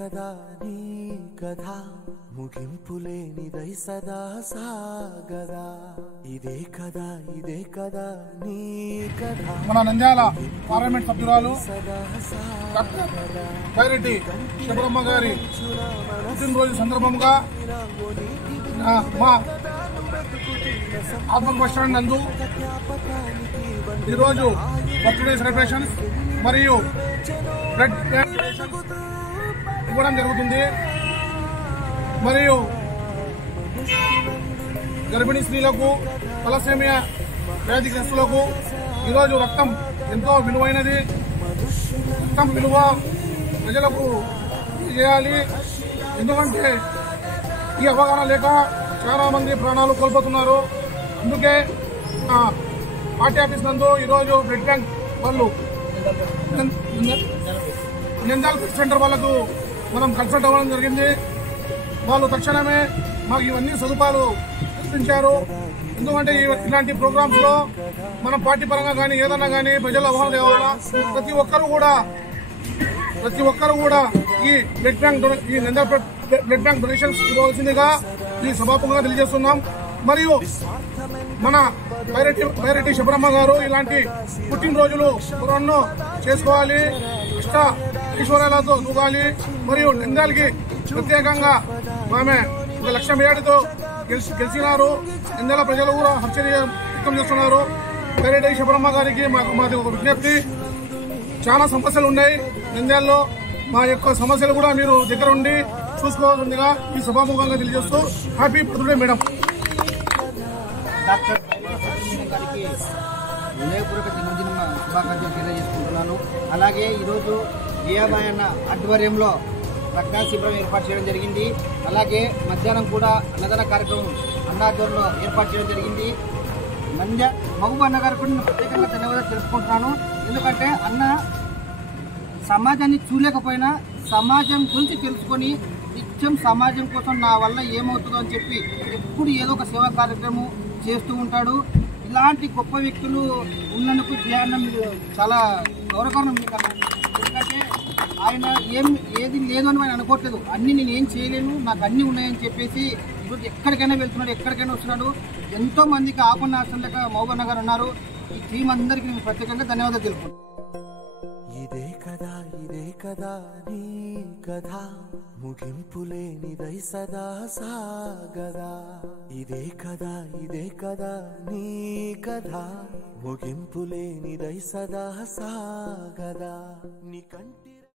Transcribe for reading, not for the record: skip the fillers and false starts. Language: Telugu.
కదా నీ కథ ముగింపులేనిదై సదా సాగదా ఇదే కదా నీ కథ మన నంద్యాల పార్లమెంట్ సభ్యురాలు డాక్టర్ బైరెడ్డి శబరమ్మ గారి పుట్టినరోజు సందర్భంగా మా ఆత్మ బస్ స్టాండ్ నందు ఈరోజు బర్త్డే సెలబ్రేషన్స్ మరియు బ్లడ్ ఇవ్వడం జరుగుతుంది. మరియు గర్భిణీ స్త్రీలకు తలసేమియా వ్యాధిగ్రస్తులకు ఈరోజు రక్తం ఎంతో విలువైనది. రక్తం విలువ ప్రజలకు చేయాలి. ఎందుకంటే ఈ అవగాహన లేక చాలా మంది ప్రాణాలు కోల్పోతున్నారు. అందుకే పార్టీ ఆఫీస్ నందు ఈరోజు బ్లడ్ బ్యాంక్ వాళ్ళు నంద్యాల సెంటర్ వాళ్ళకు మనం కన్సల్ట్ అవ్వడం జరిగింది. వాళ్ళు తక్షణమే మాకు ఇవన్నీ సదుపాయాలు కల్పించారు. ఎందుకంటే ఇలాంటి ప్రోగ్రామ్స్ లో మనం పార్టీ పరంగా కానీ ఏదన్నా కానీ ప్రజల అవగాహన తేవాలా. ప్రతి ఒక్కరు కూడా ఈ బ్లడ్ బ్యాంక్ ఈ నంద్యాల బ్లడ్ బ్యాంక్ డొనేషన్స్ ఇవ్వాల్సిందిగా ఈ సభాముఖంగా తెలియజేస్తున్నాం. మరియు మన బైరెడ్డి శబరమ్మ గారు ఇలాంటి పుట్టినరోజులు మరెన్నో చేసుకోవాలి, ఇష్ట ఈశ్వర్యాలతో దూగాలి. మరియు నంద్యాలకి ప్రత్యేకంగా ఆమె 1 లక్ష మేడతో గెలిచినారు. నంద్యాల ప్రజలు కూడా హర్షణీయం వ్యక్తం చేస్తున్నారు. బైరెడ్డి శబరమ్మ గారికి మాది ఒక విజ్ఞప్తి. చాలా సమస్యలు ఉన్నాయి నంద్యాలలో. మా యొక్క సమస్యలు కూడా మీరు దగ్గర ఉండి చూసుకోవాల్సిందిగా ఈ సభాముఖంగా తెలియజేస్తూ హ్యాపీ బర్త్డే మేడం. డాక్టర్ గారికి హృదయపూర్వక జన్మదిన శుభాకాంక్షలు తెలియజేసుకుంటున్నాను. అలాగే ఈరోజు జియాబాయ్ అన్న ఆధ్వర్యంలో రక్తదాన శిబిరం ఏర్పాటు చేయడం జరిగింది. అలాగే మధ్యాహ్నం కూడా అన్నదాన కార్యక్రమం అన్న ఆధ్వర్యంలో ఏర్పాటు చేయడం జరిగింది. మహబూబ్ అన్న గారికి కూడా నేను ప్రత్యేకంగా ధన్యవాదాలు తెలుపుకుంటున్నాను. ఎందుకంటే అన్న సమాజాన్ని చూడలేకపోయినా సమాజం గురించి తెలుసుకొని నిత్యం సమాజం కోసం నా వల్ల ఏమవుతుందో అని చెప్పి ఎప్పుడు ఏదో ఒక సేవా కార్యక్రమం చేస్తూ ఉంటాడు. ఇలాంటి గొప్ప వ్యక్తులు ఉన్నందుకు ధ్యానం చాలా గౌరవకరణం. ఎందుకంటే ఆయన ఏది లేదు అని ఆయన అనుకోవట్లేదు. అన్ని నేను ఏం చేయలేను, నాకు అన్ని ఉన్నాయని చెప్పేసి ఈరోజు ఎక్కడికైనా వెళ్తున్నాడు, ఎక్కడికైనా వస్తున్నాడు. ఎంతో మందికి ఆపన్న ఆశ్రమం లేక మహబూబ్ గారు ఉన్నారు. ఈ టీం అందరికీ నేను ప్రత్యేకంగా ధన్యవాదాలు తెలుపుకుంటాను. ఇదే కదా నీ కథ ముగింపులేనిదై సదా సాగదా ఇదే కదా నీ కథ ముగింపులేనిదై సదా సాగదా నీ కంటి